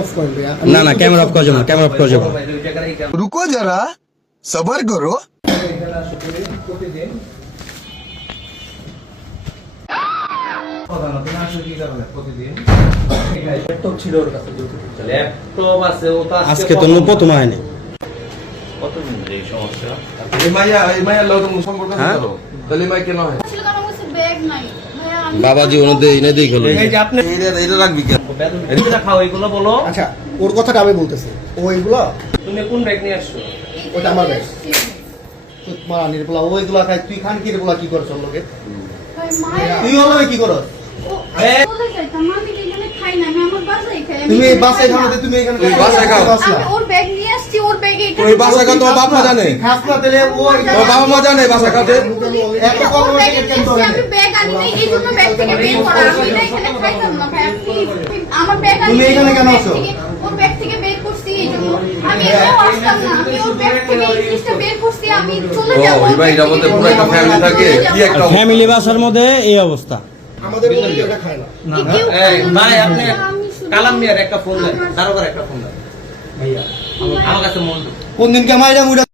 Of করেন ভাইয়া। না না ক্যামেরা অফ করা যাবে না, ক্যামেরা অফ করা যাবে না। रुको जरा सबर करो। আজকে তো প্রথম হয়নি। বাবাজি ওনাদের এনে দেই গেল। আচ্ছা ওর কথাটা আমি বলতেছি, ও এইগুলো তুমি কোন ব্যাগ নিয়ে আসছো? ওটা আমার ব্যাগ। মা নির্বলা ওইগুলো খাই, তুই খান কি রে বলা কি করছ লোকে? তুই হলো কি করছ? তুমি এই বাসায় খাও না, তুমি এখানে বাসায় খাও। আমি ওর ব্যাগ নিয়ে আসছি, ওর ব্যাগে এটা ওই বাসা খাও তোমার বাপ মা জানে, খাস না তেলে ও তোর বাবা মা জানে বাসা খাতে। এত কম ওর ব্যাগে কেন নিয়ে আসছি, আমি ব্যাগ আনি নাই, এই জন্য ব্যাগ থেকে বের করা। আমি এটা এখানে খাইতাম না ভাই, প্লিজ আমার ব্যাগ আনি। তুমি এখানে কেন আছো? ওর ব্যাগ থেকে বের করছি এই জন্য। আমি এটাও আসতাম না, আমি ওর ব্যাগ থেকে এই জিনিসটা বের করছি, আমি চলে যাব। ওই ভাই এটার মধ্যে পুরো একটা ফ্যামিলি থাকে, কি একটা ফ্যামিলি বাসার মধ্যে এই অবস্থা। আমাদের বলতে এটা খায় না। ভাই আপনি কালাম মিয়ার একটা ফোন দেন, দারোগার একটা ফোন দেন ভাইয়া, আমার কাছে মন কোন দিন কে মাইরা মুড়া